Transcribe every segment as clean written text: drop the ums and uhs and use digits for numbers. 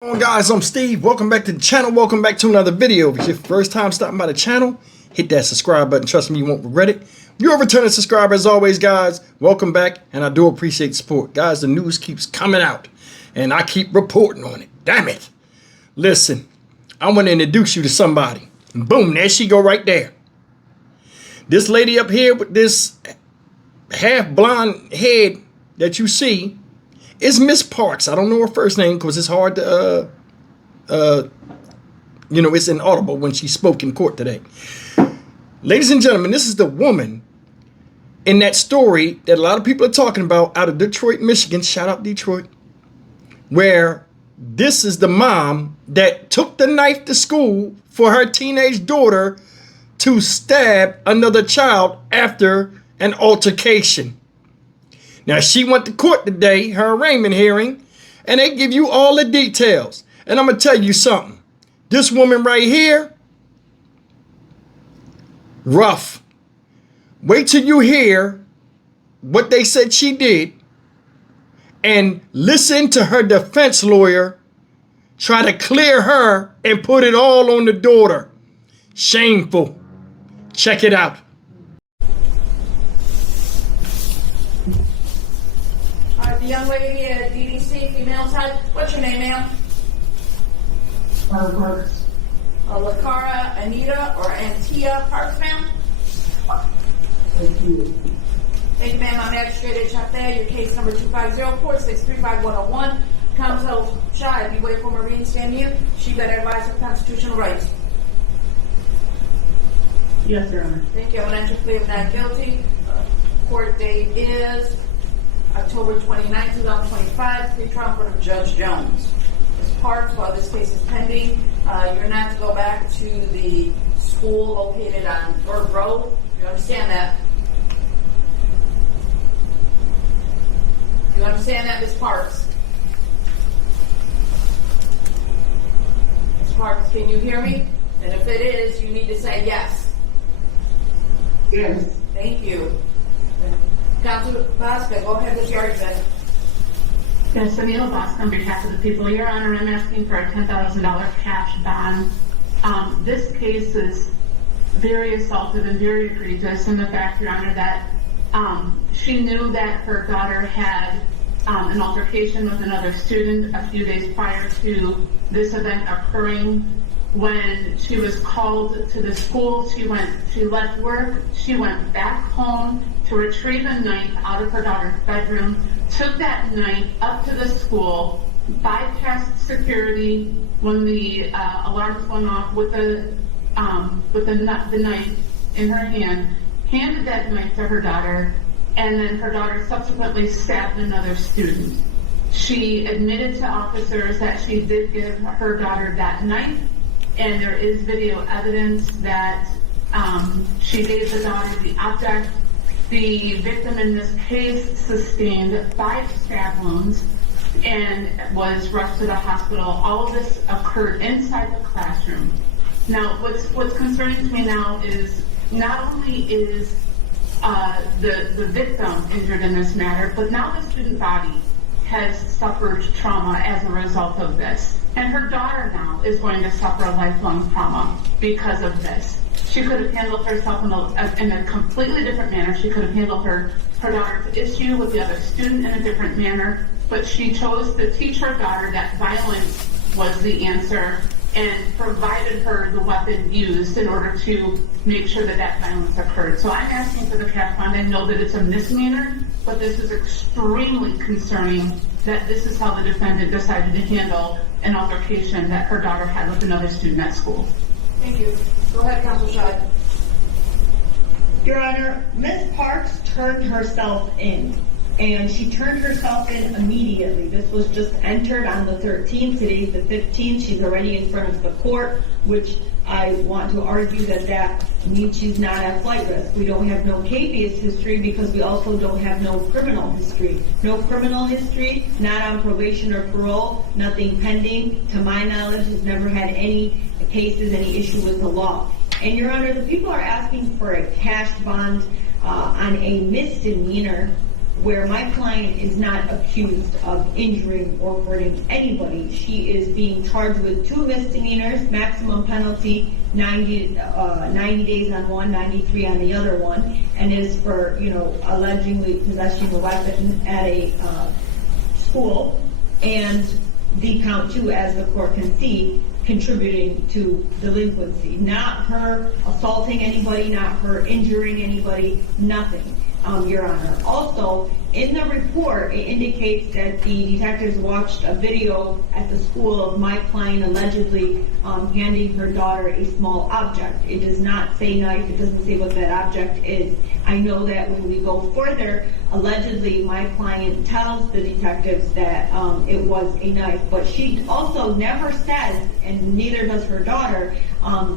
Hello guys, I'm Steve. Welcome back to the channel. Welcome back to another video. If it's your first time stopping by the channel, hit that subscribe button. Trust me, you won't regret it. If you're a returning subscriber, as always, guys, welcome back, and I do appreciate the support. Guys, the news keeps coming out, and I keep reporting on it. Damn it. Listen, I want to introduce you to somebody. And boom, there she go right there. This lady up here with this half blonde head that you see is Miss Parks. I don't know her first name because it's hard to, it's inaudible when she spoke in court today. Ladies and gentlemen, this is the woman in that story that a lot of people are talking about out of Detroit, Michigan. Shout out Detroit. Where this is the mom that took the knife to school for her teenage daughter to stab another child after an altercation. Now, she went to court today, her arraignment hearing, and they give you all the details. And I'm going to tell you something. This woman right here, rough. Wait till you hear what they said she did and listen to her defense lawyer try to clear her and put it all on the daughter. Shameful. Check it out. The young lady at DDC, female type. What's your name, ma'am? Parks. Lacara Anita or Antia Parks, ma'am? Thank you. Thank you, ma'am. I'm Magistrate Chapter. Your case number 250-463-5101. Counsel Shah, if you wait for Maureen stand mute, she better advise her constitutional rights. Yes, Your Honor. Thank you. I'm going to enter plea of not guilty. Court date is October 29, 2025, pre-trial in front of Judge Jones. Ms. Parks, while this case is pending, you're not to go back to the school located on Bird Road. You understand that? You understand that, Ms. Parks? Ms. Parks, can you hear me? And if it is, you need to say yes. Yes. Thank you. Counsel Bosca, go ahead with your argument. Yes, Anila Bosca on behalf of the people. Your Honor, I'm asking for a $10,000 cash bond. This case is very assaultive and very egregious in the fact, Your Honor, that she knew that her daughter had an altercation with another student a few days prior to this event occurring. When she was called to the school, she left work, she went back home to retrieve a knife out of her daughter's bedroom, took that knife up to the school, bypassed security when the alarms went off with the knife in her hand, handed that knife to her daughter, and then her daughter subsequently stabbed another student. She admitted to officers that she did give her daughter that knife, and there is video evidence that she gave the daughter the object. The victim in this case sustained 5 stab wounds and was rushed to the hospital. All of this occurred inside the classroom. Now, what's concerning to me now is not only is the victim injured in this matter, but now the student body has suffered trauma as a result of this. And her daughter now is going to suffer a lifelong trauma because of this. She could have handled herself in a completely different manner. She could have handled her daughter's issue with the other student in a different manner, but she chose to teach her daughter that violence was the answer and provided her the weapon used in order to make sure that violence occurred. So I'm asking for the cash bond. I know that it's a misdemeanor, but this is extremely concerning that this is how the defendant decided to handle an altercation that her daughter had with another student at school. Thank you. Go ahead, Counsel Shah. Your Honor, Ms. Parks turned herself in, and she turned herself in immediately. This was just entered on the 13th. Today's the 15th. She's already in front of the court, which I want to argue that means she's not at flight risk. We don't have no habeas history because we also don't have no criminal history. No criminal history, not on probation or parole, nothing pending. To my knowledge, has never had any cases, any issue with the law. And Your Honor, the people are asking for a cash bond on a misdemeanor where my client is not accused of injuring or hurting anybody. She is being charged with 2 misdemeanors, maximum penalty 90 days on one, 93 on the other one, and is for, allegedly possessing a weapon at a school, and the count 2, as the court can see, contributing to delinquency. Not her assaulting anybody, not her injuring anybody, nothing, Your Honor. Also, in the report, it indicates that the detectives watched a video at the school of my client allegedly handing her daughter a small object. It does not say knife. It doesn't say what that object is. I know that when we go further, allegedly my client tells the detectives that it was a knife, but she also never says, and neither does her daughter,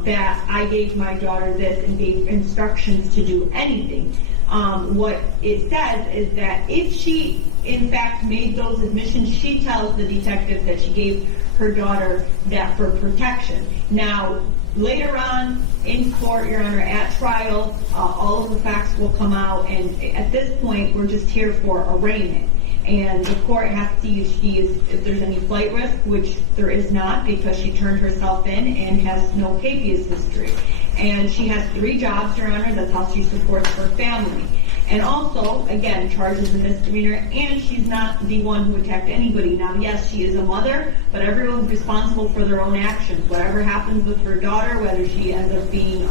that I gave my daughter this and gave instructions to do anything. What it says is that if she, in fact, made those admissions, she tells the detective that she gave her daughter that for protection. Now, later on in court, Your Honor, at trial, all of the facts will come out, and at this point, we're just here for arraignment. And the court has to see if there's any flight risk, which there is not, because she turned herself in and has no habeas history. And she has 3 jobs, Your Honor. That's how she supports her family. And also, again, charges a misdemeanor, and she's not the one who attacked anybody. Now, yes, she is a mother, but everyone's responsible for their own actions. Whatever happens with her daughter, whether she ends up being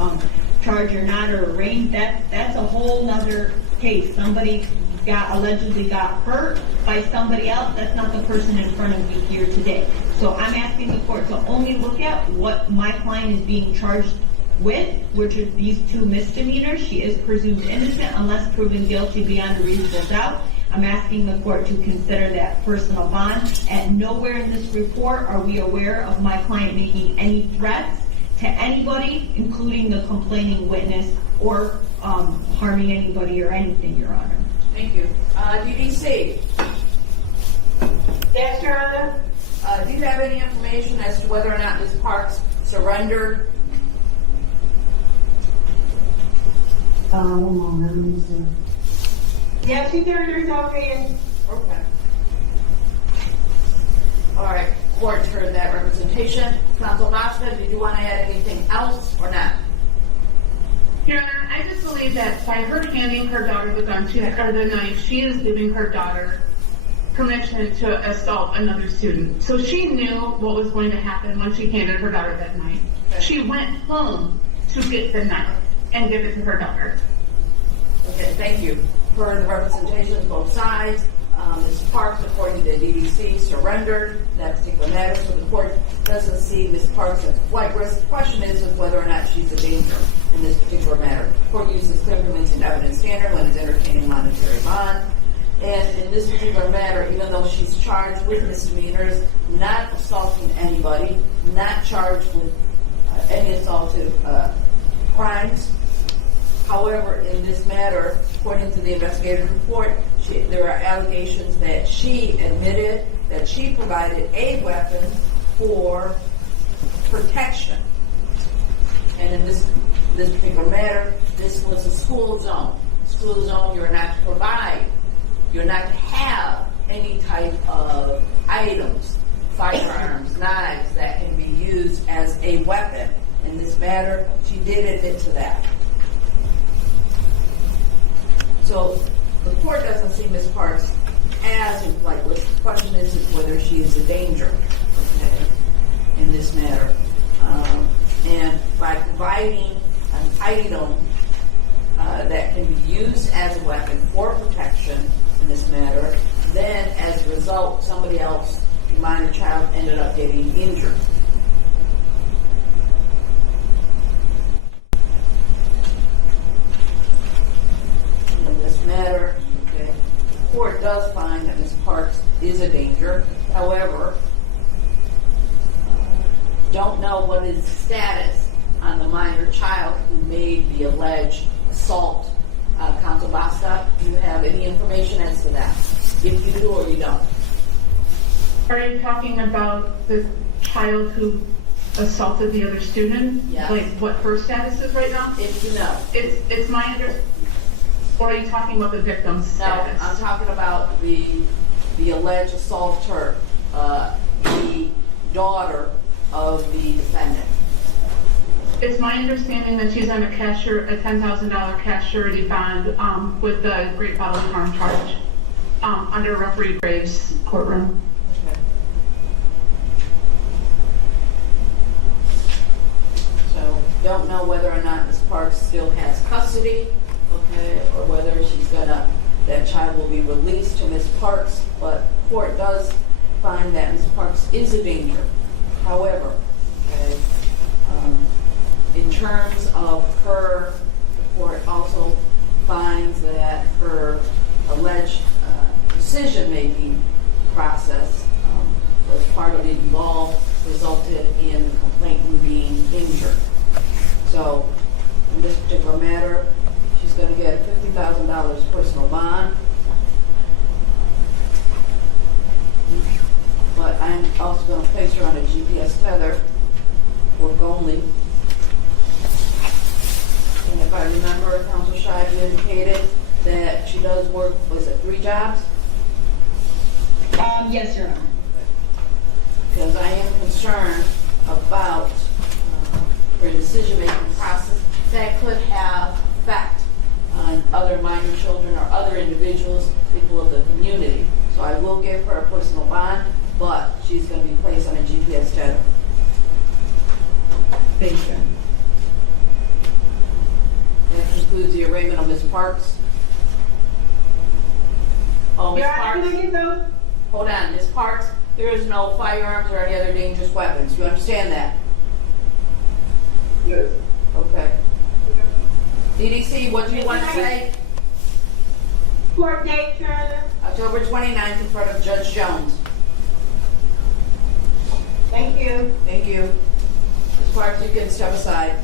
charged or not, or arraigned, that's a whole nother case. Somebody allegedly got hurt by somebody else. That's not the person in front of you here today. So I'm asking the court to only look at what my client is being charged with, which is these 2 misdemeanors. She is presumed innocent unless proven guilty beyond a reasonable doubt. I'm asking the court to consider that personal bond. And nowhere in this report are we aware of my client making any threats to anybody, including the complaining witness, or harming anybody or anything, Your Honor. Thank you. DDC. Yes, Your Honor. Do you have any information as to whether or not Ms. Parks surrendered? One moment, let me see. Yes, she turned herself in. Okay. All right. Court heard that representation. Counsel Boston, did you want to add anything else or not? Your Honor, I just believe that by her handing her daughter the gun, or the knife, she is giving her daughter permission to assault another student. So she knew what was going to happen when she handed her daughter that knife. She went home to get the knife and give it to her daughter. Okay, thank you. For the representation of both sides, Ms. Parks, according to DDC, surrendered that particular matter, so the court doesn't see Ms. Parks as flight risk. The question is whether or not she's a danger in this particular matter. The court uses clear convincing evidence standard when it's entertaining monetary bond. And in this particular matter, even though she's charged with misdemeanors, not assaulting anybody, not charged with any assaultive crimes. However, in this matter, according to the investigative report, there are allegations that she admitted that she provided a weapon for protection. And in this particular matter, this was a school zone. School zone, you're not to provide, you're not to have any type of items, firearms, knives that can be used as a weapon. In this matter, she did admit to that. So the court doesn't see Ms. Parks as a flight risk. The question is whether she is a danger, okay, in this matter. And by providing an item that can be used as a weapon for protection in this matter, then as a result, somebody else, a minor child, ended up getting injured. Matter, okay. The court does find that Ms. Parks is a danger. However, don't know what is the status on the minor child who made the alleged assault. Counsel Basta, do you have any information as to that? If you do or you don't. Are you talking about the child who assaulted the other student? Yes. Like what her status is right now? If you know. It's my understanding. Or are you talking about the victim's No, status? I'm talking about the alleged assaulter, the daughter of the defendant. It's my understanding that she's on a $10,000 cash surety bond with the great bodily harm charge under Referee Graves' courtroom. So don't know whether or not Ms. Parks still has custody, okay, or whether that child will be released to Ms. Parks, but court does find that Ms. Parks is a danger. However, okay, in terms of her, the court also finds that her alleged decision-making process was part of the involved, resulted in the complainant being injured. So, in this particular matter, she's going to get a $50,000 personal bond. But I'm also going to place her on a GPS tether, work only. And if I remember, Council Scheid, you indicated that she does work, was it 3 jobs? Yes, Your Honor. Because I am concerned about her decision-making process that could have effect on other minor children or other individuals, people of the community. So I will give her a personal bond, but she's going to be placed on a GPS tether. Thank you. That concludes the arraignment of Ms. Parks. Oh, Ms. Your Honor, Parks. can I get those? Hold on, Ms. Parks, there is no firearms or any other dangerous weapons. You understand that? Yes. Okay. DDC, what do you want to say? Court date, Your Honor. October 29th in front of Judge Jones. Thank you. Thank you. Ms. Parks, you can step aside.